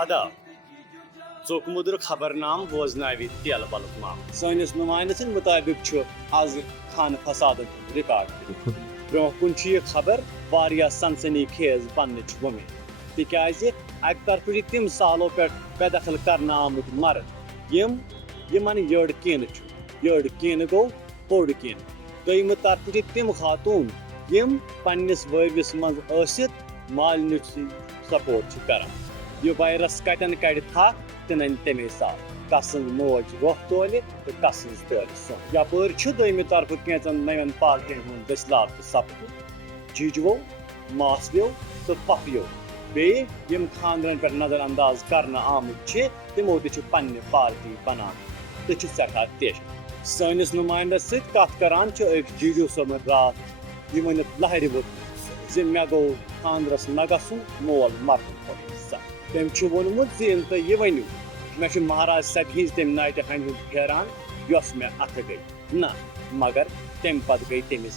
آداب ژوٚک موٚدُر خبر نام بوزناوِ تیل بلُک معاملہٕ سٲنِس نُمایندٕ سٕنٛدِ مُطٲبِق چھُ آز خانہٕ فسادن ہُنٛد رِکارڈ برونٛہہ کُن چھُ یہِ خبر واریاہ سنسنی خیز بننٕچ وۄمید تِکیازِ اکہِ طرفہٕ چھِ تِم سالو پٮ۪ٹھ بے دخل کرنہٕ آمٕتۍ مرد یِمن یٔڑ کینہٕ چھُ یٔڑ کینہٕ گوٚو بوٚڑ کینہٕ دوٚیمہِ طرفہٕ چھِ تِم خاتوٗن یِم پننِس وٲرۍوِس منٛز ٲسِتھ مالنِچ سپورٹ چھِ کران یہِ وایرس کتٮ۪ن کڑِ تھکھ تہٕ ننہِ تمے ساتہٕ کسٕنٛز موج روح تولہِ تہٕ کسٕنٛز تولہِ سۄن یپٲرۍ چھُ دوٚیمہِ طرفہٕ کینٛژن نوٮ۪ن پارٹین ہُنٛد دٔسِلاب تہِ سپدُن جیجوو ماسویو تہٕ پۄپھیو بیٚیہِ یِم خانٛدرن پٮ۪ٹھ نظر انداز کرنہٕ آمٕتۍ چھِ تِمو تہِ چھِ پننہِ پارٹی بنان تہٕ چھِ سٮ۪ٹھاہ تیز سٲنِس نُمایندس سۭتۍ کتھ کران چھُ أکۍ جیجو صٲبن راتھ یہِ ؤنِتھ لہرِ ووٚتھمُت زِ مےٚ گوٚو خانٛدرس نہ گژھُن مول مرنہٕ کھۄتہٕ سخ تٔمۍ چھُ ووٚنمُت زِ ییٚلہِ تُہۍ یہِ ؤنِو مےٚ چھُ مہاراج سبہِ ہِنٛز تمہِ ناتہِ ہنہِ ہُنٛد پھیران یۄس مےٚ اتھٕ گٔے نہ مگر تمہِ پتہٕ گٔے تٔمِس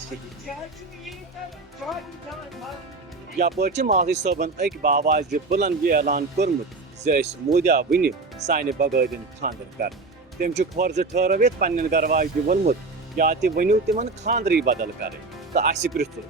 یپٲرۍ چھِ مولوی صٲبن أکۍ باوازِ بُلند یہِ اعلان کوٚرمُت زِ أسۍ موٗدیا وٕنہِ سانہِ بغٲر خانٛدر کرنہٕ تٔمۍ چھُ کھۄرزٕ ٹھٲرٲوِتھ پننٮ۪ن گرواج تہِ ووٚنمُت یا تہِ ؤنِو تِمن خانٛدرٕے بدل کرٕنۍ تہٕ اسہِ پرژھو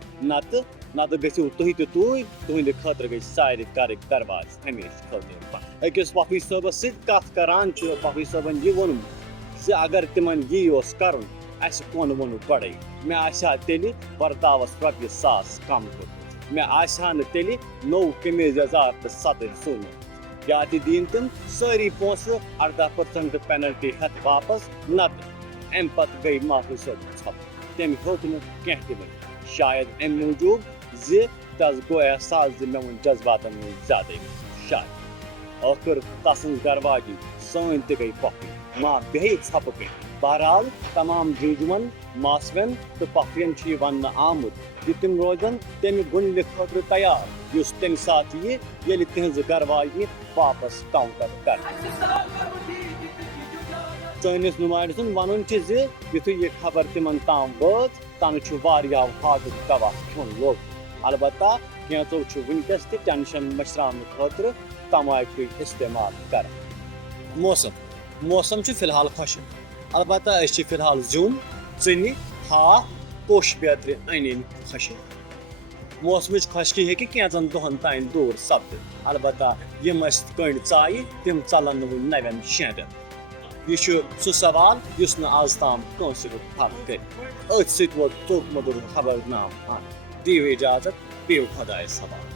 نتہٕ گٔژھِو تُہۍ تہِ توٗرۍ تُہنٛدِ خٲطرٕ گٔے سارِ گرٕکۍ دروازٕ ہمیشہٕ خٲطرٕ بنٛد أکِس پۄپھوِ صٲبس سۭتۍ کتھ کران چھُ پۄپھوِ صٲبن یہِ ووٚنمُت زِ اگر تِمن یی اوس کرُن اسہِ کونہٕ ووٚنُکھ گۄڈے مےٚ آسہِ ہا تیٚلہِ ورتاوس رۄپیہِ 1,000 کم کوٚرمُت مےٚ آسہِ ہا نہٕ تیٚلہِ نوٚو قمیٖض یزار تہٕ صدٕر سوٗنمُت یا تہِ دِنۍ تِم سٲری پونٛسہٕ 18% پینلٹی ہٮ۪تھ واپس نتہٕ امہِ پتہٕ گٔے مولوی صٲبن ژھۄپہٕ تٔمۍ ہیوٚک نہٕ کینٛہہ تہِ ؤنِتھ شاید امہِ موٗجوٗب زِ تس گوٚو احساس زِ مےٚ ووٚن جذباتن منٛز زیادے شاید ٲخٕر تسٕنٛز گرواجی سٲنۍ تہِ گٔے پۄپھٕے ما بیٚیہِ ژھۄپہٕ کٔرِتھ بہرحال تمام جیجوَن ماسوٮ۪ن تہٕ پۄپھرٮ۪ن چھُ یہِ وننہٕ آمُت زِ تِم روزن تمہِ گُنٛڈلہِ خٲطرٕ تیار یُس تمہِ ساتہٕ یِیہِ ییٚلہِ تِہنٛزِ گرواجنہِ واپس کاونٹر کرنہٕ سٲنِس نُمایندٕ سُنٛد ونُن چھُ زِ یِتھُے یہِ خبر تِمن تام وٲژ تنہٕ چھُ واریاہو حادُک دوا کھیوٚن لوگمُت البتہ کینٛژو چھُ وٕنکیٚس تہِ ٹینشن مٔشراونہٕ خٲطرٕ تماکوٕے استعمال کران موسم چھُ فِلحال خۄشٕک البتہ أسۍ چھِ فِلحال زیُن ژٕنہِ ہاکھ کوٚش بیترِ أنۍ خۄشِک موسمٕچ خۄشکی ہیٚکہِ کینٛژن دۄہن تانۍ دوٗر سپدِتھ البتہ یِم اَسہِ کٔنڈۍ ژایہِ تِم ژلن نہٕ وُنہِ نوٮ۪ن شینٛڈن یہِ چھُ سُہ سوال یُس نہٕ آز تام کٲنٛسہِ ہیوٚک حل کٔرِتھ أتھۍ سۭتۍ ووت ژوٚک موٚدُر خبر نام دِیِو اِجازت بِہِو خۄدایس حوالہٕ